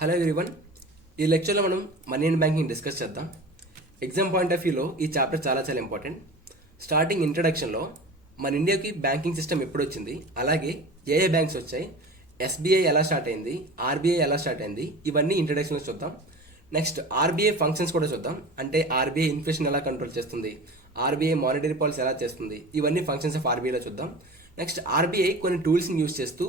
Hello everyone, ఈ లెక్చర్లో మనం మనీ అండ్ బ్యాంకింగ్ డిస్కస్ చేద్దాం. ఎగ్జామ్ పాయింట్ ఆఫ్ వ్యూలో ఈ చాప్టర్ చాలా ఇంపార్టెంట్. స్టార్టింగ్ ఇంట్రడక్షన్లో మన ఇండియాకి బ్యాంకింగ్ సిస్టమ్ ఎప్పుడు వచ్చింది, అలాగే ఏ బ్యాంక్స్ వచ్చాయి, ఎస్బీఐ ఎలా స్టార్ట్ అయింది, ఆర్బీఐ ఎలా స్టార్ట్ అయింది, ఇవన్నీ ఇంట్రడక్షన్లో చూద్దాం. నెక్స్ట్ ఆర్బీఐ ఫంక్షన్స్ కూడా చూద్దాం. అంటే ఆర్బీఐ ఇన్ఫ్లేషన్ ఎలా కంట్రోల్ చేస్తుంది, ఆర్బీఐ మానిటరీ పాలసీ ఎలా చేస్తుంది, ఇవన్నీ ఫంక్షన్స్ ఆఫ్ ఆర్బీఐలో చూద్దాం. నెక్స్ట్ ఆర్బీఐ కొన్ని టూల్స్ని యూజ్ చేస్తూ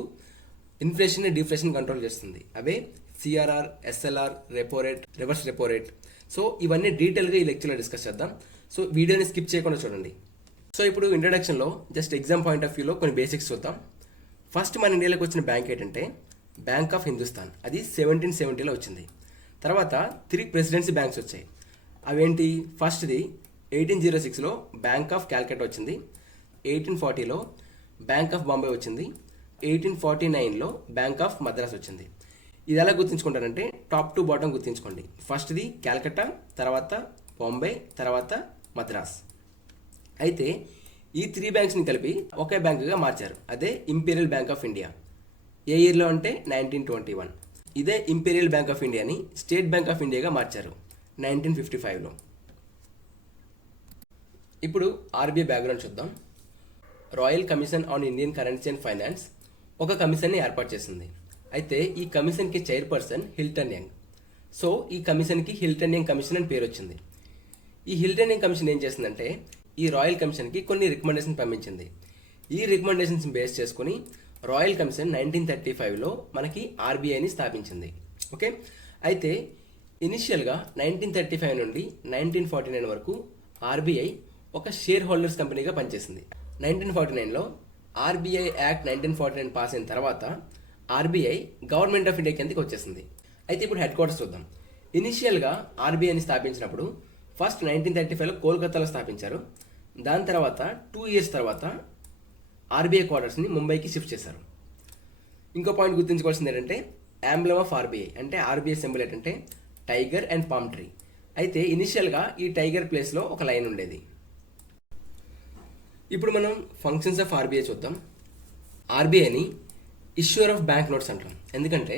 ఇన్ఫ్లేషన్ డిఫ్లేషన్ కంట్రోల్ చేస్తుంది. అవే CRR, SLR, repo rate, reverse repo rate. So ఇవన్నీ డీటెయిల్గా ఈ లెక్చర్లో డిస్కస్ చేద్దాం. సో వీడియోని స్కిప్ చేయకుండా చూడండి. సో ఇప్పుడు ఇంట్రడక్షన్లో జస్ట్ ఎగ్జామ్ పాయింట్ ఆఫ్ వ్యూలో కొన్ని బేసిక్స్ చూద్దాం. ఫస్ట్ మన ఇండియాలోకి వచ్చిన బ్యాంక్ ఏంటంటే బ్యాంక్ ఆఫ్ హిందుస్థాన్. అది 1770లో వచ్చింది. తర్వాత 3 ప్రెసిడెన్సీ బ్యాంక్స్ వచ్చాయి. అవేంటి? ఫస్ట్ది 1806లో బ్యాంక్ ఆఫ్ క్యాల్కటా వచ్చింది. 1840లో బ్యాంక్ ఆఫ్ బాంబే వచ్చింది. 1849లో బ్యాంక్ ఆఫ్ మద్రాస్ వచ్చింది. ఇది ఎలా గుర్తుంచుకుంటారంటే టాప్ టు బాటమ్ గుర్తుంచుకోండి. ఫస్ట్ది క్యాల్కటా, తర్వాత బాంబే, తర్వాత మద్రాస్. అయితే ఈ 3 బ్యాంక్స్ని కలిపి ఒకే బ్యాంకుగా మార్చారు. అదే ఇంపీరియల్ బ్యాంక్ ఆఫ్ ఇండియా. ఏ ఇయర్లో అంటే 1921. ఇదే ఇంపీరియల్ బ్యాంక్ ఆఫ్ ఇండియాని స్టేట్ బ్యాంక్ ఆఫ్ ఇండియాగా మార్చారు 1955లో. ఇప్పుడు ఆర్బీఐ బ్యాక్గ్రౌండ్ చూద్దాం. Royal commission on Indian currency and finance ఒక కమిషన్ని ఏర్పాటు చేసింది. అయితే ఈ కమిషన్కి చైర్పర్సన్ హిల్టన్ యంగ్. సో ఈ కమిషన్కి హిల్టన్ యంగ్ కమిషన్ అని పేరు వచ్చింది. ఈ హిల్టన్ యంగ్ కమిషన్ ఏం చేసిందంటే ఈ రాయల్ కమిషన్కి కొన్ని రికమెండేషన్ పంపించింది. ఈ రికమెండేషన్స్ బేస్ చేసుకుని రాయల్ కమిషన్ 1935లో మనకి ఆర్బీఐని స్థాపించింది. ఓకే, అయితే ఇనిషియల్గా 1935 నుండి 1949 వరకు ఆర్బీఐ ఒక షేర్ హోల్డర్స్ కంపెనీగా పనిచేసింది. 1949లో ఆర్బీఐ యాక్ట్ 1949 పాస్ అయిన తర్వాత ఆర్బీఐ గవర్నమెంట్ ఆఫ్ ఇండియా కిందకి వచ్చేసింది. అయితే ఇప్పుడు హెడ్ క్వార్టర్స్ చూద్దాం. ఇనిషియల్గా ఆర్బీఐని స్థాపించినప్పుడు ఫస్ట్ 1935లో కోల్కతాలో స్థాపించారు. దాని తర్వాత 2 years తర్వాత ఆర్బీఐ క్వార్టర్స్ని ముంబైకి షిఫ్ట్ చేశారు. ఇంకో పాయింట్ గుర్తుంచుకోవాల్సింది ఏంటంటే ఎంబ్లమ్ ఆఫ్ ఆర్బీఐ అంటే ఆర్బీఐ సింబల్ ఏంటంటే టైగర్ అండ్ పామ్ ట్రీ. అయితే ఇనిషియల్గా ఈ టైగర్ ప్లేస్లో ఒక లైన్ ఉండేది. ఇప్పుడు మనం ఫంక్షన్స్ ఆఫ్ ఆర్బీఐ చూద్దాం. ఆర్బీఐని ఇష్యూర్ ఆఫ్ బ్యాంక్ నోట్స్ అంటాం. ఎందుకంటే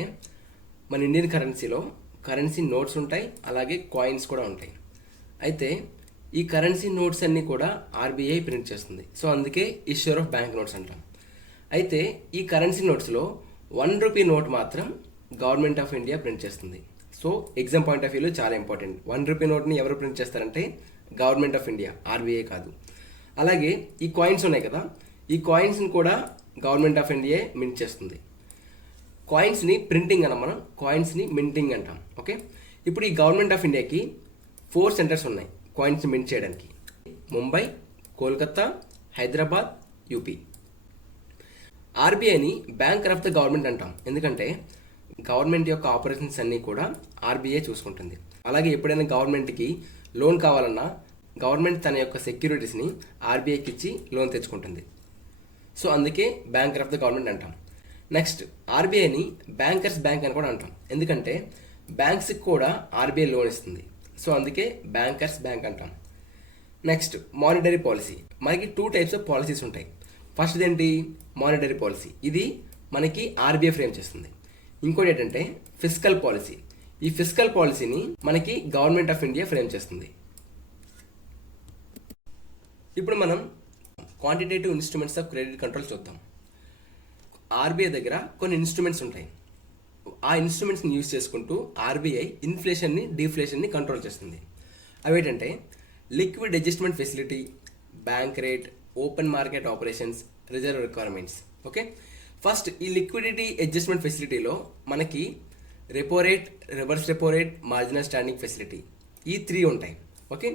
మన ఇండియన్ కరెన్సీలో కరెన్సీ నోట్స్ ఉంటాయి, అలాగే కాయిన్స్ కూడా ఉంటాయి. అయితే ఈ కరెన్సీ నోట్స్ అన్నీ కూడా ఆర్బీఐ ప్రింట్ చేస్తుంది. సో అందుకే ఇష్యూర్ ఆఫ్ బ్యాంక్ నోట్స్ అంటాం. అయితే ఈ కరెన్సీ నోట్స్లో 1 రూపీ నోట్ మాత్రం గవర్నమెంట్ ఆఫ్ ఇండియా ప్రింట్ చేస్తుంది. సో ఎగ్జామ్ పాయింట్ ఆఫ్ వ్యూలో చాలా ఇంపార్టెంట్. 1 రూపీ నోట్ని ఎవరు ప్రింట్ చేస్తారంటే గవర్నమెంట్ ఆఫ్ ఇండియా, ఆర్బీఐ కాదు. అలాగే ఈ కాయిన్స్ ఉన్నాయి కదా, ఈ కాయిన్స్ని కూడా గవర్నమెంట్ ఆఫ్ ఇండియా మింట్ చేస్తుంది. కాయిన్స్ని ప్రింటింగ్ అన్నాం మనం, కాయిన్స్ని మింటింగ్ అంటాం. ఓకే, ఇప్పుడు ఈ గవర్నమెంట్ ఆఫ్ ఇండియాకి 4 సెంటర్స్ ఉన్నాయి కాయిన్స్ మింట్ చేయడానికి. ముంబై, కోల్కతా, హైదరాబాద్, యూపీ. ఆర్బీఐని బ్యాంకర్ ఆఫ్ ద గవర్నమెంట్ అంటాం. ఎందుకంటే గవర్నమెంట్ యొక్క ఆపరేషన్స్ అన్నీ కూడా ఆర్బీఐ చూసుకుంటుంది. అలాగే ఎప్పుడైనా గవర్నమెంట్కి లోన్ కావాలన్నా గవర్నమెంట్ తన యొక్క సెక్యూరిటీస్ని ఆర్బీఐకి ఇచ్చి లోన్ తెచ్చుకుంటుంది. సో అందుకే బ్యాంకర్ ఆఫ్ ద గవర్నమెంట్ అంటాం. నెక్స్ట్ ఆర్బీఐని బ్యాంకర్స్ బ్యాంక్ అని కూడా అంటాం. ఎందుకంటే బ్యాంక్స్కి కూడా ఆర్బీఐ లోన్ ఇస్తుంది. సో అందుకే బ్యాంకర్స్ బ్యాంక్ అంటాం. Next monetary policy. మనకి 2 types ఆఫ్ పాలసీస్ ఉంటాయి. ఫస్ట్ ఏంటి? Monetary policy. ఇది మనకి ఆర్బీఐ ఫ్రేమ్ చేస్తుంది. ఇంకోటి ఏంటంటే ఫిస్కల్ పాలసీ. ఈ ఫిస్కల్ పాలసీని మనకి గవర్నమెంట్ ఆఫ్ ఇండియా ఫ్రేమ్ చేస్తుంది. ఇప్పుడు మనం quantitative instruments of credit control చూద్దాం. ఆర్బీఐ దగ్గర కొన్ని ఇన్స్ట్రుమెంట్స్ ఉంటాయి. ఆ ఇన్స్ట్రుమెంట్స్ని యూజ్ చేసుకుంటూ ఆర్బీఐ ఇన్ఫ్లేషన్ని డిఫ్లేషన్ని కంట్రోల్ చేస్తుంది. అవేంటంటే liquid adjustment facility, bank rate, open market operations, reserve requirements. Okay, first ఈ లిక్విడిటీ అడ్జస్ట్మెంట్ ఫెసిలిటీలో మనకి repo rate, reverse repo rate, marginal standing facility, ఈ 3 ఉంటాయి. ఓకే,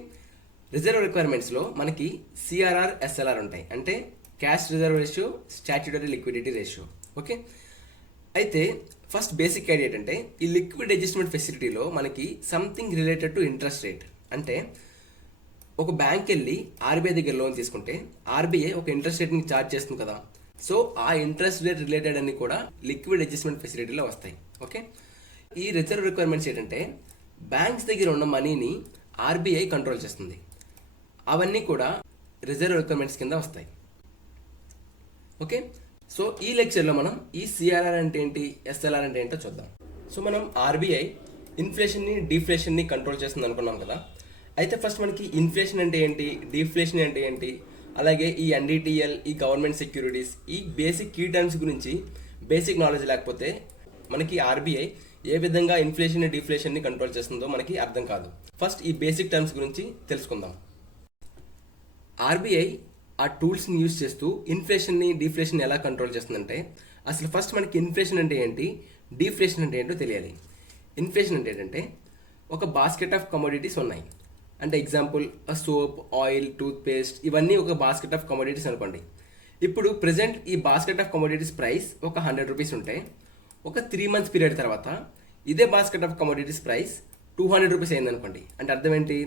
రిజర్వ్ రిక్వైర్మెంట్స్లో మనకి సిఆర్ఆర్, ఎస్ఎల్ఆర్ ఉంటాయి. అంటే cash reserve ratio, statutory liquidity ratio. Okay, అయితే first basic idea ఏంటంటే ఈ లిక్విడ్ అడ్జస్ట్మెంట్ ఫెసిలిటీలో మనకి something related to interest rate. అంటే ఒక బ్యాంక్ వెళ్ళి ఆర్బీఐ దగ్గర లోన్ తీసుకుంటే ఆర్బీఐ ఒక ఇంట్రెస్ట్ రేట్ని ఛార్జ్ చేస్తుంది కదా. సో ఆ ఇంట్రెస్ట్ రేట్ రిలేటెడ్ అన్ని కూడా లిక్విడ్ అడ్జస్ట్మెంట్ ఫెసిలిటీలో వస్తాయి. ఓకే, ఈ రిజర్వ్ రిక్వైర్మెంట్స్ ఏంటంటే బ్యాంక్స్ దగ్గర ఉన్న మనీని ఆర్బీఐ కంట్రోల్ చేస్తుంది. అవన్నీ కూడా రిజర్వ్ రిక్వైర్మెంట్స్ కింద వస్తాయి. ఓకే, సో ఈ లెక్చర్లో మనం ఈ సిఆర్ఆర్ అంటే ఏంటి, ఎస్ఎల్ఆర్ అంటే ఏంటో చూద్దాం. సో మనం ఆర్బీఐ ఇన్ఫ్లేషన్ని డిఫ్లేషన్ని కంట్రోల్ చేస్తుంది అనుకున్నాం కదా. అయితే ఫస్ట్ మనకి ఇన్ఫ్లేషన్ అంటే ఏంటి, డిఫ్లేషన్ అంటే ఏంటి, అలాగే ఈ ఎన్డిటిఎల్, ఈ గవర్నమెంట్ సెక్యూరిటీస్, ఈ బేసిక్ కీ టర్మ్స్ గురించి బేసిక్ నాలెడ్జ్ లేకపోతే మనకి ఆర్బీఐ ఏ విధంగా ఇన్ఫ్లేషన్ డిఫ్లేషన్ని కంట్రోల్ చేస్తుందో మనకి అర్థం కాదు. ఫస్ట్ ఈ బేసిక్ టర్మ్స్ గురించి తెలుసుకుందాం. ఆర్బీఐ ఆ టూల్స్ని యూజ్ చేస్తూ ఇన్ఫ్లేషన్ని డిఫ్లేషన్ ఎలా కంట్రోల్ చేస్తుందంటే, అసలు ఫస్ట్ మనకి ఇన్ఫ్లేషన్ అంటే ఏంటి, డిఫ్లేషన్ అంటే ఏంటో తెలియాలి. ఇన్ఫ్లేషన్ అంటే ఏంటంటే ఒక బాస్కెట్ ఆఫ్ కమోడిటీస్ ఉన్నాయి. అంటే ఎగ్జాంపుల్ సోప్, ఆయిల్, టూత్పేస్ట్, ఇవన్నీ ఒక బాస్కెట్ ఆఫ్ కమోడిటీస్ అనుకోండి. ఇప్పుడు ప్రజెంట్ ఈ బాస్కెట్ ఆఫ్ కమోడిటీస్ ప్రైస్ ఒక 100 రూపీస్ ఉంటే ఒక 3 months పీరియడ్ తర్వాత ఇదే basket of commodities price 200 rupees అయిందనుకోండి. అంటే అర్థం ఏంటి,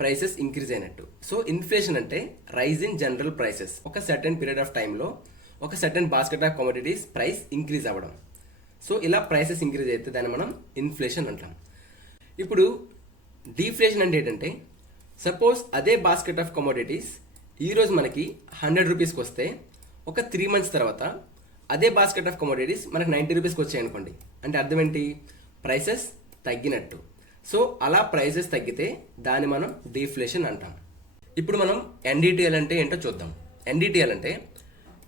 ప్రైసెస్ ఇంక్రీజ్ అయినట్టు. సో ఇన్ఫ్లేషన్ అంటే రైజ్ ఇన్ జనరల్ ప్రైసెస్. ఒక సర్టెన్ పీరియడ్ ఆఫ్ టైంలో ఒక certain basket of commodities price increase అవ్వడం. సో ఇలా ప్రైసెస్ ఇంక్రీజ్ అయితే దాన్ని మనం ఇన్ఫ్లేషన్ అంటాం. ఇప్పుడు డిఫ్లేషన్ అంటే ఏంటంటే, సపోజ్ అదే బాస్కెట్ ఆఫ్ కమోడిటీస్ ఈరోజు మనకి 100 రూపీస్కి వస్తే ఒక 3 months తర్వాత అదే బాస్కెట్ ఆఫ్ కమోడిటీస్ మనకి 90 రూపీస్కి వచ్చాయి అనుకోండి. అంటే అర్థం ఏంటి, ప్రైసెస్ తగ్గినట్టు. సో అలా ప్రైసెస్ తగ్గితే దాన్ని మనం డిఫ్లేషన్ అంటాం. ఇప్పుడు మనం ఎన్డిటిఎల్ అంటే ఏంటో చూద్దాం. ఎన్డిటిఎల్ అంటే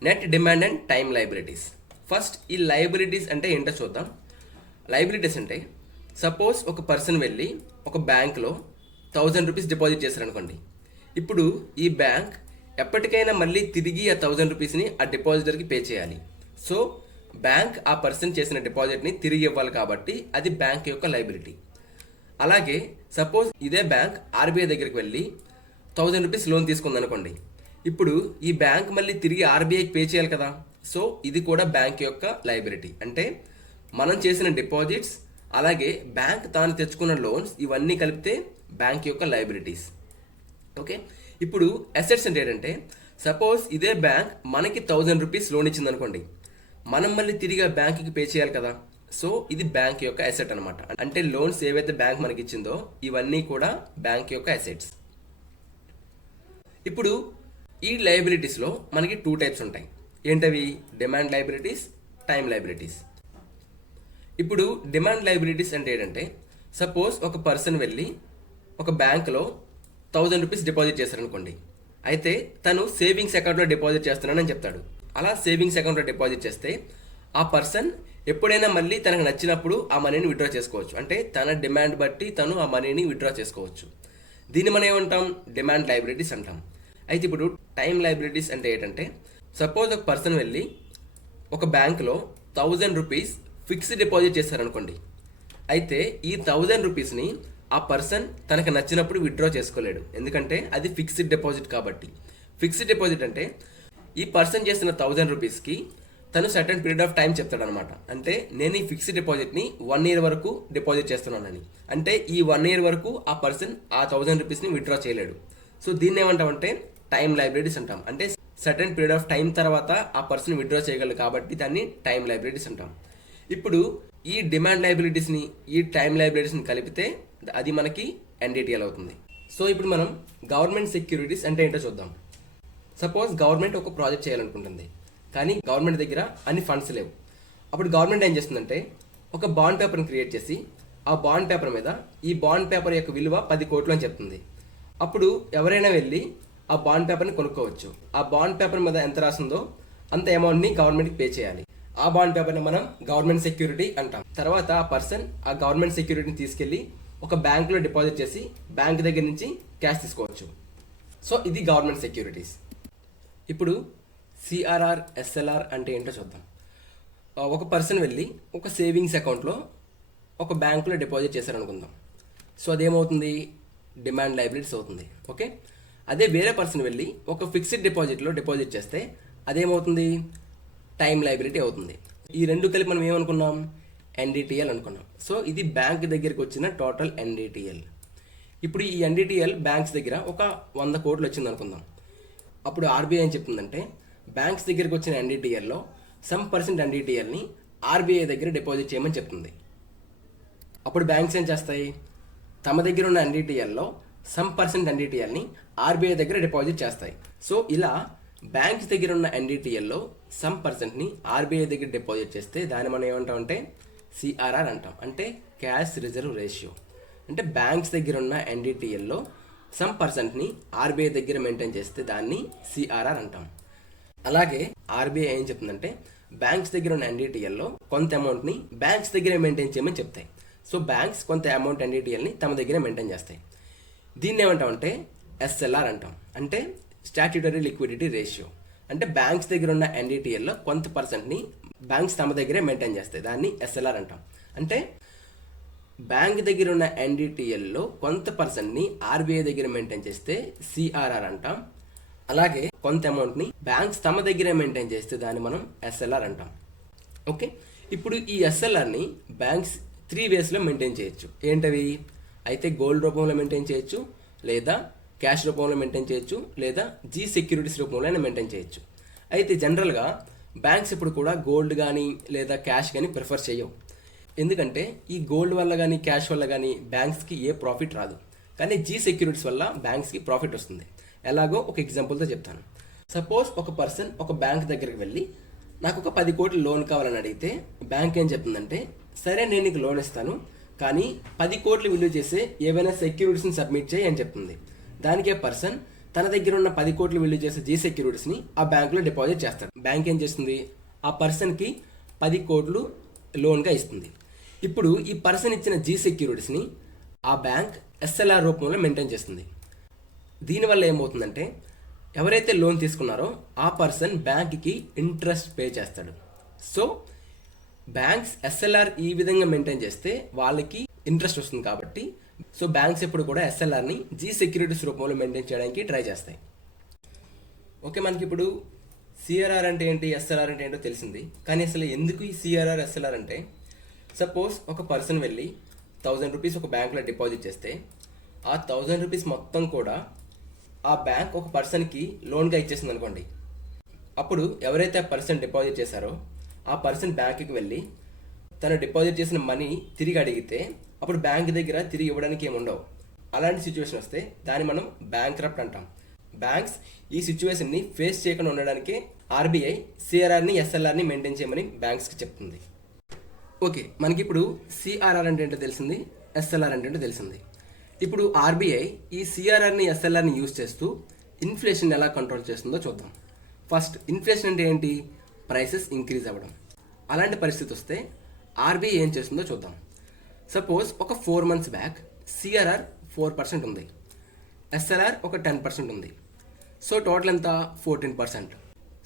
net demand and time liabilities. First ఈ లయబిలిటీస్ అంటే ఏంటో చూద్దాం. లయబిలిటీస్ అంటే సపోజ్ ఒక పర్సన్ వెళ్ళి ఒక బ్యాంక్లో 1000 రూపీస్ డిపాజిట్ చేశారనుకోండి. ఇప్పుడు ఈ బ్యాంక్ ఎప్పటికైనా మళ్ళీ తిరిగి ఆ 1000 రూపీస్ని ఆ డిపాజిటర్కి పే చేయాలి. సో బ్యాంక్ ఆ పర్సన్ చేసిన డిపాజిట్ని తిరిగి ఇవ్వాలి కాబట్టి అది బ్యాంక్ యొక్క లయబిలిటీ. అలాగే సపోజ్ ఇదే బ్యాంక్ ఆర్బీఐ దగ్గరికి వెళ్ళి 1000 రూపీస్ లోన్ తీసుకుంది అనుకోండి. ఇప్పుడు ఈ బ్యాంక్ మళ్ళీ తిరిగి ఆర్బీఐకి పే చేయాలి కదా. సో ఇది కూడా బ్యాంక్ యొక్క లయబిలిటీ. అంటే మనం చేసిన డిపాజిట్స్ అలాగే బ్యాంక్ తాను తెచ్చుకున్న లోన్స్ ఇవన్నీ కలిపితే బ్యాంక్ యొక్క లయబిలిటీస్. ఓకే, ఇప్పుడు అసెట్స్ అంటే ఏంటంటే, సపోజ్ ఇదే బ్యాంక్ మనకి 1000 రూపీస్ లోన్ ఇచ్చింది అనుకోండి. మనం మళ్ళీ తిరిగి ఆ బ్యాంక్కి పే చేయాలి కదా. సో ఇది బ్యాంక్ యొక్క అసెట్ అనమాట. అంటే లోన్స్ ఏవైతే బ్యాంక్ మనకి ఇచ్చిందో ఇవన్నీ కూడా బ్యాంక్ యొక్క అసెట్స్. ఇప్పుడు ఈ లయబిలిటీస్లో మనకి 2 types ఉంటాయి. ఏంటవి, డిమాండ్ లయబిలిటీస్, టైమ్ లయబిలిటీస్. ఇప్పుడు డిమాండ్ లయబిలిటీస్ అంటే ఏంటంటే, సపోజ్ ఒక పర్సన్ వెళ్ళి ఒక బ్యాంక్లో 1000 రూపీస్ డిపాజిట్ చేస్తారనుకోండి. అయితే తను సేవింగ్స్ అకౌంట్లో డిపాజిట్ చేస్తున్నానని చెప్తాడు. అలా సేవింగ్స్ అకౌంట్లో డిపాజిట్ చేస్తే ఆ పర్సన్ ఎప్పుడైనా మళ్ళీ తనకు నచ్చినప్పుడు ఆ మనీని విత్డ్రా చేసుకోవచ్చు. అంటే తన డిమాండ్ బట్టి తను ఆ మనీని విత్డ్రా చేసుకోవచ్చు. దీన్ని మనం ఏమంటాం, డిమాండ్ లయబిలిటీస్ అంటాం. అయితే ఇప్పుడు టైమ్ లయబిలిటీస్ అంటే ఏంటంటే, సపోజ్ ఒక పర్సన్ వెళ్ళి ఒక బ్యాంక్లో 1000 రూపీస్ ఫిక్స్డ్ డిపాజిట్ చేస్తారనుకోండి. అయితే ఈ 1000 రూపీస్ని ఆ పర్సన్ తనకు నచ్చినప్పుడు విత్డ్రా చేసుకోలేడు. ఎందుకంటే అది ఫిక్స్డ్ డిపాజిట్ కాబట్టి. ఫిక్స్డ్ డిపాజిట్ అంటే ఈ పర్సన్ చేసిన 1000 రూపీస్కి తను సర్టెన్ పీరియడ్ ఆఫ్ టైం చెప్తాడనమాట. అంటే నేను ఈ ఫిక్స్డ్ డిపాజిట్ని 1 year వరకు డిపాజిట్ చేస్తున్నానని. అంటే ఈ 1 year వరకు ఆ పర్సన్ ఆ 1000 రూపీస్ని విత్డ్రా చేయలేడు. సో దీన్ని ఏమంటామంటే టైమ్ లయబిలిటీస్ అంటాం. అంటే సర్టెన్ పీరియడ్ ఆఫ్ టైం తర్వాత ఆ పర్సన్ విత్డ్రా చేయగలరు కాబట్టి దాన్ని టైమ్ లయబిలిటీస్ అంటాం. ఇప్పుడు ఈ డిమాండ్ లయబిలిటీస్ని ఈ టైమ్ లయబిలిటీస్ని కలిపితే అది మనకి ఎన్డిటిఎల్ అవుతుంది. సో ఇప్పుడు మనం గవర్నమెంట్ సెక్యూరిటీస్ అంటే ఏంటో చూద్దాం. సపోజ్ గవర్నమెంట్ ఒక ప్రాజెక్ట్ చేయాలనుకుంటుంది, కానీ గవర్నమెంట్ దగ్గర అన్ని ఫండ్స్ లేవు. అప్పుడు గవర్నమెంట్ ఏం చేస్తుందంటే ఒక బాండ్ పేపర్ని క్రియేట్ చేసి ఆ బాండ్ పేపర్ మీద ఈ బాండ్ పేపర్ యొక్క విలువ 10 కోట్లు అని చెప్తుంది. అప్పుడు ఎవరైనా వెళ్ళి ఆ బాండ్ పేపర్ని కొనుక్కోవచ్చు. ఆ బాండ్ పేపర్ మీద ఎంత రాసిందో అంత అమౌంట్ని గవర్నమెంట్కి పే చేయాలి. ఆ బాండ్ పేపర్ని మనం గవర్నమెంట్ సెక్యూరిటీ అంటాం. తర్వాత ఆ పర్సన్ ఆ గవర్నమెంట్ సెక్యూరిటీని తీసుకెళ్ళి ఒక బ్యాంకులో డిపాజిట్ చేసి బ్యాంక్ దగ్గర నుంచి క్యాష్ తీసుకోవచ్చు. సో ఇది గవర్నమెంట్ సెక్యూరిటీస్. ఇప్పుడు సిఆర్ఆర్, ఎస్ఎల్ఆర్ అంటే ఏంటో చూద్దాం. ఒక పర్సన్ వెళ్ళి ఒక సేవింగ్స్ అకౌంట్లో ఒక బ్యాంకులో డిపాజిట్ చేశారనుకుందాం. సో అదేమవుతుంది, డిమాండ్ లయబిలిటీస్ అవుతుంది. ఓకే, అదే వేరే పర్సన్ వెళ్ళి ఒక ఫిక్స్డ్ డిపాజిట్లో డిపాజిట్ చేస్తే అదేమవుతుంది, టైమ్ లయబిలిటీ అవుతుంది. ఈ రెండు కలిపి మనం ఏమనుకున్నాం, ఎన్డిటిఎల్ అనుకున్నాం. సో ఇది బ్యాంక్ దగ్గరికి వచ్చిన టోటల్ ఎన్డిటిఎల్. ఇప్పుడు ఈ ఎన్డిటిఎల్ బ్యాంక్స్ దగ్గర ఒక 100 కోట్లు వచ్చింది అనుకుందాం. అప్పుడు ఆర్బీఐ ఏం చెప్తుందంటే, బ్యాంక్స్ దగ్గరికి వచ్చిన ఎన్డిటిఎల్లో సమ్ పర్సెంట్ ఎన్డిటిఎల్ని ఆర్బీఐ దగ్గర డిపాజిట్ చేయమని చెప్తుంది. అప్పుడు బ్యాంక్స్ ఏం చేస్తాయి, తమ దగ్గర ఉన్న ఎన్డిటిఎల్లో సమ్ పర్సెంట్ ఎన్డిటిఎల్ని ఆర్బీఐ దగ్గర డిపాజిట్ చేస్తాయి. సో ఇలా బ్యాంక్స్ దగ్గర ఉన్న ఎన్డిటిఎల్లో సమ్ పర్సెంట్ని ఆర్బీఐ దగ్గర డిపాజిట్ చేస్తే దాన్ని మనం ఏమంటామంటే సిఆర్ఆర్ అంటాం, అంటే క్యాష్ రిజర్వ్ రేషియో. అంటే బ్యాంక్స్ దగ్గర ఉన్న ఎన్డిటిఎల్లో సమ్ పర్సెంట్ని ఆర్బీఐ దగ్గర మెయింటైన్ చేస్తే దాన్ని సిఆర్ఆర్ అంటాం. అలాగే ఆర్బీఐ ఏం చెప్తుందంటే బ్యాంక్స్ దగ్గర ఉన్న ఎన్డిటిఎల్లో కొంత అమౌంట్ని బ్యాంక్స్ దగ్గరే మెయింటైన్ చేయమని చెప్తాయి. సో బ్యాంక్స్ కొంత అమౌంట్ ఎన్డిటిఎల్ని తమ దగ్గరే మెయింటైన్ చేస్తాయి. దీన్ని ఏమంటామంటే ఎస్ఎల్ఆర్ అంటాం, అంటే స్టాట్యుటరీ లిక్విడిటీ రేషియో. అంటే బ్యాంక్స్ దగ్గర ఉన్న ఎన్డిటిఎల్లో కొంత పర్సెంట్ని బ్యాంక్స్ తమ దగ్గరే మెయింటైన్ చేస్తాయి, దాన్ని ఎస్ఎల్ఆర్ అంటాం. అంటే బ్యాంక్ దగ్గర ఉన్న ఎన్డిటిఎల్లో కొంత పర్సెంట్ని ఆర్బీఐ దగ్గర మెయింటైన్ చేస్తే సిఆర్ఆర్ అంటాం. అలాగే కొంత అమౌంట్ని బ్యాంక్స్ తమ దగ్గరే మెయింటైన్ చేస్తే దాన్ని మనం ఎస్ఎల్ఆర్ అంటాం. ఓకే, ఇప్పుడు ఈ ఎస్ఎల్ఆర్ని బ్యాంక్స్ 3 వేస్లో మెయింటైన్ చేయొచ్చు. ఏంటవి? అయితే గోల్డ్ రూపంలో మెయింటైన్ చేయొచ్చు, లేదా క్యాష్ రూపంలో మెయింటైన్ చేయొచ్చు, లేదా జీ సెక్యూరిటీస్ రూపంలో మెయింటైన్ చేయొచ్చు. అయితే జనరల్గా బ్యాంక్స్ ఇప్పుడు కూడా గోల్డ్ కానీ లేదా క్యాష్ కానీ ప్రిఫర్ చేయవు. ఎందుకంటే ఈ గోల్డ్ వల్ల కానీ క్యాష్ వల్ల కానీ బ్యాంక్స్కి ఏ ప్రాఫిట్ రాదు, కానీ జీ సెక్యూరిటీస్ వల్ల బ్యాంక్స్కి ప్రాఫిట్ వస్తుంది. ఎలాగో ఒక ఎగ్జాంపుల్తో చెప్తాను. సపోజ్ ఒక పర్సన్ ఒక బ్యాంక్ దగ్గరికి వెళ్ళి నాకు ఒక 10 కోట్ల లోన్ కావాలని అడిగితే బ్యాంక్ ఏం చెప్తుందంటే, సరే నేను నీకు లోన్ ఇస్తాను, కానీ 10 కోట్లు విలువ చేసే ఏవైనా సెక్యూరిటీస్ని సబ్మిట్ చేయి అని చెప్తుంది. దానికే పర్సన్ తన దగ్గర ఉన్న 10 కోట్లు విలువ చేసే జీ సెక్యూరిటీస్ని ఆ బ్యాంకులో డిపాజిట్ చేస్తాడు. బ్యాంక్ ఏం చేస్తుంది? ఆ పర్సన్కి 10 కోట్లు లోన్గా ఇస్తుంది. ఇప్పుడు ఈ పర్సన్ ఇచ్చిన జీ సెక్యూరిటీస్ని ఆ బ్యాంక్ ఎస్ఎల్ఆర్ రూపంలో మెయింటైన్ చేస్తుంది. దీనివల్ల ఏమవుతుందంటే ఎవరైతే లోన్ తీసుకున్నారో ఆ పర్సన్ బ్యాంక్కి ఇంట్రెస్ట్ పే చేస్తాడు. సో బ్యాంక్స్ ఎస్ఎల్ఆర్ ఈ విధంగా మెయింటైన్ చేస్తే వాళ్ళకి ఇంట్రెస్ట్ వస్తుంది కాబట్టి సో బ్యాంక్స్ ఎప్పుడు కూడా ఎస్ఎల్ఆర్ని జీ సెక్యూరిటీస్ రూపంలో మెయింటైన్ చేయడానికి ట్రై చేస్తాయి. ఓకే, మనకి ఇప్పుడు సిఆర్ఆర్ అంటే ఏంటి, ఎస్ఎల్ఆర్ అంటే ఏంటో తెలిసింది. కానీ అసలు ఎందుకు ఈ సిఆర్ఆర్ ఎస్ఎల్ఆర్ అంటే, సపోజ్ ఒక పర్సన్ వెళ్ళి 1000 రూపీస్ ఒక బ్యాంక్లో డిపాజిట్ చేస్తే ఆ 1000 రూపీస్ మొత్తం కూడా ఆ బ్యాంక్ ఒక పర్సన్కి లోన్గా ఇచ్చేసింది అనుకోండి. అప్పుడు ఎవరైతే ఆ పర్సన్ డిపాజిట్ చేశారో ఆ పర్సన్ బ్యాంక్కి వెళ్ళి తను డిపాజిట్ చేసిన మనీ తిరిగి అడిగితే అప్పుడు బ్యాంక్ దగ్గర తిరిగి ఇవ్వడానికి ఏమి ఉండవు. అలాంటి సిచ్యువేషన్ వస్తే దాన్ని మనం బ్యాంక్రప్ట్ అంటాం. బ్యాంక్స్ ఈ సిచ్యువేషన్ని ఫేస్ చేయకుండా ఉండడానికి ఆర్బీఐ సిఆర్ఆర్ని ఎస్ఎల్ఆర్ని మెయింటైన్ చేయమని బ్యాంక్స్కి చెప్తుంది. ఓకే, మనకి ఇప్పుడు సిఆర్ఆర్ అంటే ఏంటో తెలిసింది, ఎస్ఎల్ఆర్ అంటే ఏంటో తెలిసింది. ఇప్పుడు ఆర్బీఐ ఈ సిఆర్ఆర్ని ఎస్ఎల్ఆర్ని యూజ్ చేస్తూ ఇన్ఫ్లేషన్ ఎలా కంట్రోల్ చేస్తుందో చూద్దాం. ఫస్ట్, ఇన్ఫ్లేషన్ అంటే ఏంటి? ప్రైసెస్ ఇంక్రీజ్ అవ్వడం. అలాంటి పరిస్థితి వస్తే ఆర్బీఐ ఏం చేస్తుందో చూద్దాం. సపోజ్ ఒక 4 months బ్యాక్ సిఆర్ఆర్ 4% ఉంది, ఎస్ఎల్ఆర్ ఒక 10% ఉంది. సో టోటల్ ఎంత? 14%.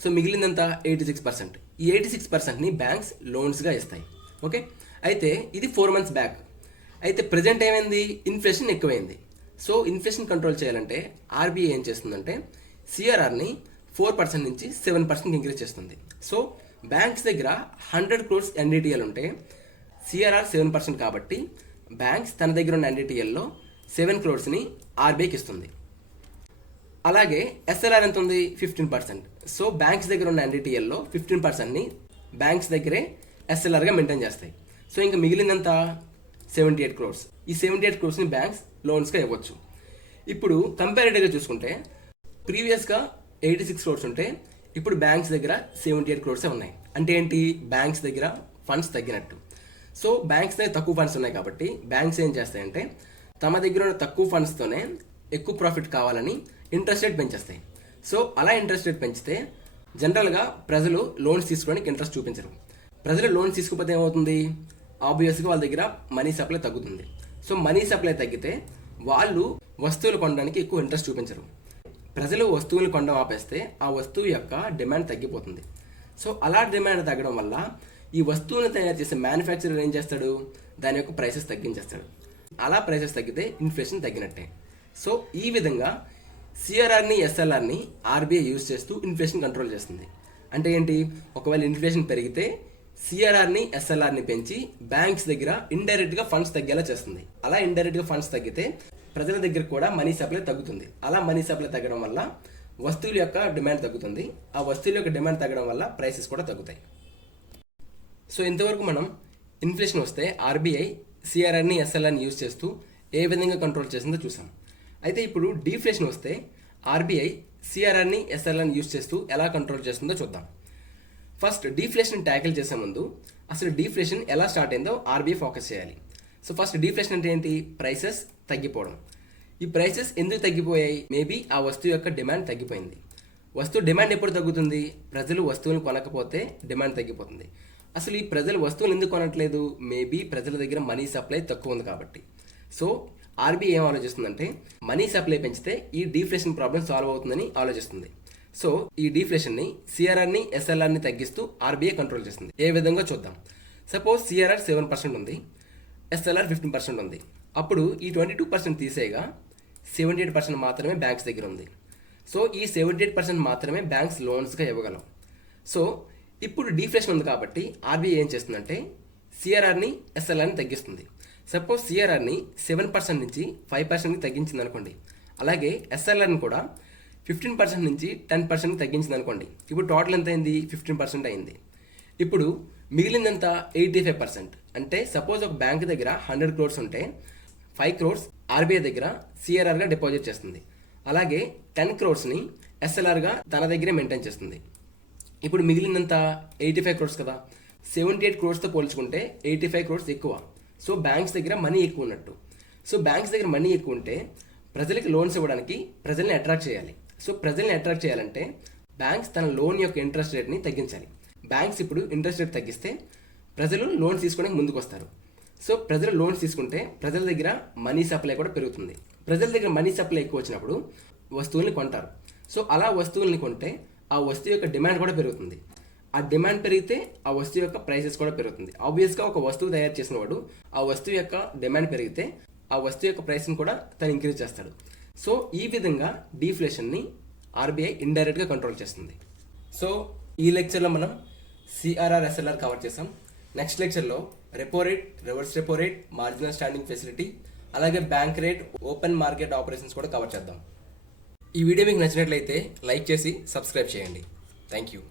సో మిగిలిందంతా 86%. ఈ 86%ని బ్యాంక్స్ లోన్స్గా ఇస్తాయి. ఓకే, అయితే ఇది 4 months బ్యాక్. అయితే ప్రజెంట్ ఏమైంది? ఇన్ఫ్లేషన్ ఎక్కువైంది. సో ఇన్ఫ్లేషన్ కంట్రోల్ చేయాలంటే ఆర్బీఐ ఏం చేస్తుందంటే సిఆర్ఆర్ని 4% నుంచి 7% ఇంక్రీజ్ చేస్తుంది. సో బ్యాంక్స్ దగ్గర 100 crores ఎన్డిటిఎల్ ఉంటే సిఆర్ఆర్ 7% కాబట్టి బ్యాంక్స్ తన దగ్గర ఉన్న ఎన్డిటిఎల్లో 7 crores ఆర్బీఐకి ఇస్తుంది. అలాగే ఎస్ఎల్ఆర్ ఎంత ఉంది? 15%. సో బ్యాంక్స్ దగ్గర ఉన్న ఎన్డిటిఎల్లో 15%ని బ్యాంక్స్ దగ్గరే ఎస్ఎల్ఆర్గా మెయింటైన్ చేస్తాయి. సో ఇంకా మిగిలినంత 78 crores. ఈ 78 crores బ్యాంక్స్ లోన్స్గా ఇవ్వచ్చు. ఇప్పుడు కంపారిటివ్గా చూసుకుంటే ప్రీవియస్గా 86 crores ఉంటే ఇప్పుడు బ్యాంక్స్ దగ్గర 78 crores ఉన్నాయి. అంటే ఏంటి? బ్యాంక్స్ దగ్గర ఫండ్స్ తగ్గినట్టు. సో బ్యాంక్స్ దగ్గర తక్కువ ఫండ్స్ ఉన్నాయి కాబట్టి బ్యాంక్స్ ఏం చేస్తాయంటే తమ దగ్గర ఉన్న తక్కువ ఫండ్స్తోనే ఎక్కువ ప్రాఫిట్ కావాలని ఇంట్రెస్ట్ రేట్ పెంచేస్తాయి. సో అలా ఇంట్రెస్ట్ రేట్ పెంచితే జనరల్గా ప్రజలు లోన్స్ తీసుకోవడానికి ఇంట్రెస్ట్ చూపించరు. ప్రజలు లోన్స్ తీసుకోకపోతే ఏమవుతుంది? ఆబ్వియస్గా వాళ్ళ దగ్గర మనీ సప్లై తగ్గుతుంది. సో మనీ సప్లై తగ్గితే వాళ్ళు వస్తువులు కొనడానికి ఎక్కువ ఇంట్రెస్ట్ చూపించరు. ప్రజలు వస్తువులు కొనడం ఆపేస్తే ఆ వస్తువు యొక్క డిమాండ్ తగ్గిపోతుంది. సో అలా డిమాండ్ తగ్గడం వల్ల ఈ వస్తువుని తయారు చేసే మ్యానుఫ్యాక్చరర్ ఏం చేస్తాడు? దాని యొక్క ప్రైసెస్ తగ్గించేస్తాడు. అలా ప్రైసెస్ తగ్గితే ఇన్ఫ్లేషన్ తగ్గినట్టే. సో ఈ విధంగా సిఆర్ఆర్ని ఎస్ఎల్ఆర్ని ఆర్బీఐ యూజ్ చేస్తూ ఇన్ఫ్లేషన్ కంట్రోల్ చేస్తుంది. అంటే ఏంటి? ఒకవేళ ఇన్ఫ్లేషన్ పెరిగితే సిఆర్ఆర్ని ఎస్ఎల్ఆర్ని పెంచి బ్యాంక్స్ దగ్గర ఇండైరెక్ట్గా ఫండ్స్ తగ్గేలా చేస్తుంది. అలా ఇండైరెక్ట్గా ఫండ్స్ తగ్గితే ప్రజల దగ్గర కూడా మనీ సప్లై తగ్గుతుంది. అలా మనీ సప్లై తగ్గడం వల్ల వస్తువుల యొక్క డిమాండ్ తగ్గుతుంది. ఆ వస్తువుల యొక్క డిమాండ్ తగ్గడం వల్ల ప్రైసెస్ కూడా తగ్గుతాయి. సో ఇంతవరకు మనం ఇన్ఫ్లేషన్ వస్తే ఆర్బీఐ సిఆర్ఆర్ని ఎస్ఎల్ఆర్ని యూజ్ చేస్తూ ఏ విధంగా కంట్రోల్ చేసిందో చూసాం. అయితే ఇప్పుడు డీఫ్లేషన్ వస్తే ఆర్బీఐ సిఆర్ఆర్ని ఎస్ఎల్ఆర్ని యూజ్ చేస్తూ ఎలా కంట్రోల్ చేస్తుందో చూద్దాం. ఫస్ట్ డీఫ్లేషన్ ట్యాకిల్ చేసే ముందు అసలు డీఫ్లేషన్ ఎలా స్టార్ట్ అయిందో ఆర్బీఐ ఫోకస్ చేయాలి. సో ఫస్ట్ డీఫ్లేషన్ అంటే ఏంటి? ప్రైసెస్ తగ్గిపోవడం. ఈ ప్రైసెస్ ఎందుకు తగ్గిపోయాయి? మేబీ ఆ వస్తువు యొక్క డిమాండ్ తగ్గిపోయింది. వస్తువు డిమాండ్ ఎప్పుడు తగ్గుతుంది? ప్రజలు వస్తువులు కొనకపోతే డిమాండ్ తగ్గిపోతుంది. అసలు ఈ ప్రజలు వస్తువులు ఎందుకు కొనట్లేదు? మేబీ ప్రజల దగ్గర మనీ సప్లై తక్కువ ఉంది కాబట్టి. సో ఆర్బీఐ ఏం ఆలోచిస్తుందంటే మనీ సప్లై పెంచితే ఈ డీఫ్లేషన్ ప్రాబ్లం సాల్వ్ అవుతుందని ఆలోచిస్తుంది. సో ఈ డీఫ్లేషన్ని సిఆర్ఆర్ని ఎస్ఎల్ఆర్ని తగ్గిస్తూ ఆర్బీఐ కంట్రోల్ చేస్తుంది. ఏ విధంగా చూద్దాం. సపోజ్ సిఆర్ఆర్ 7% ఉంది, ఎస్ఎల్ఆర్ 15% ఉంది. అప్పుడు ఈ 22% తీసేయగా 78% మాత్రమే బ్యాంక్స్ దగ్గర ఉంది. సో ఈ 78% మాత్రమే బ్యాంక్స్ లోన్స్గా ఇవ్వగలవు. సో ఇప్పుడు డీఫ్లేషన్ ఉంది కాబట్టి ఆర్బీఐ ఏం చేస్తుందంటే సిఆర్ఆర్ని ఎస్ఎల్ఆర్ని తగ్గిస్తుంది. సపోజ్ సిఆర్ఆర్ని 7% నుంచి 5%కి తగ్గించింది అనుకోండి. అలాగే ఎస్ఎల్ఆర్ని కూడా 15% నుంచి 10%కి తగ్గించింది అనుకోండి. ఇప్పుడు టోటల్ ఎంత అయింది? 15% అయింది. ఇప్పుడు మిగిలిందంతా 85%. అంటే సపోజ్ ఒక బ్యాంక్ దగ్గర 100 crores ఉంటే 5 crores ఆర్బీఐ దగ్గర సిఆర్ఆర్గా డిపాజిట్ చేస్తుంది. అలాగే 10 crores-ని ఎస్ఎల్ఆర్గా తన దగ్గరే మెయింటైన్ చేస్తుంది. ఇప్పుడు మిగిలినంత 85 crores కదా. 78 crores-తో పోల్చుకుంటే 85 crores ఎక్కువ. సో బ్యాంక్స్ దగ్గర మనీ ఎక్కువ ఉన్నట్టు. సో బ్యాంక్స్ దగ్గర మనీ ఎక్కువ ఉంటే ప్రజలకి లోన్స్ ఇవ్వడానికి ప్రజల్ని అట్రాక్ట్ చేయాలి. సో ప్రజల్ని అట్రాక్ట్ చేయాలంటే బ్యాంక్స్ తన లోన్ యొక్క ఇంట్రెస్ట్ రేట్ని తగ్గించాలి. బ్యాంక్స్ ఇప్పుడు ఇంట్రెస్ట్ రేట్ తగ్గిస్తే ప్రజలు లోన్స్ తీసుకోవడానికి ముందుకు వస్తారు. సో ప్రజలు లోన్స్ తీసుకుంటే ప్రజల దగ్గర మనీ సప్లై కూడా పెరుగుతుంది. ప్రజల దగ్గర మనీ సప్లై ఎక్కువ వచ్చినప్పుడు వస్తువుల్ని కొంటారు. సో అలా వస్తువుల్ని కొంటే ఆ వస్తువు యొక్క డిమాండ్ కూడా పెరుగుతుంది. ఆ డిమాండ్ పెరిగితే ఆ వస్తువు యొక్క ప్రైసెస్ కూడా పెరుగుతుంది. ఆబ్వియస్గా ఒక వస్తువు తయారు చేసిన వాడు ఆ వస్తువు యొక్క డిమాండ్ పెరిగితే ఆ వస్తువు యొక్క ప్రైస్ని కూడా తను ఇంక్రీజ్ చేస్తాడు. సో ఈ విధంగా డీఫ్లేషన్ని ఆర్బీఐ ఇండైరెక్ట్గా కంట్రోల్ చేస్తుంది. సో ఈ లెక్చర్లో మనం సిఆర్ఆర్ ఎస్ఎల్ఆర్ కవర్ చేసాం. నెక్స్ట్ లెక్చర్లో repo rate, reverse repo rate, marginal standing facility, అలాగే bank rate, open market operations కూడా కవర్ చేద్దాం. ఈ వీడియో మీకు నచ్చినట్లయితే లైక్ చేసి సబ్స్క్రైబ్ చేయండి. Thank you.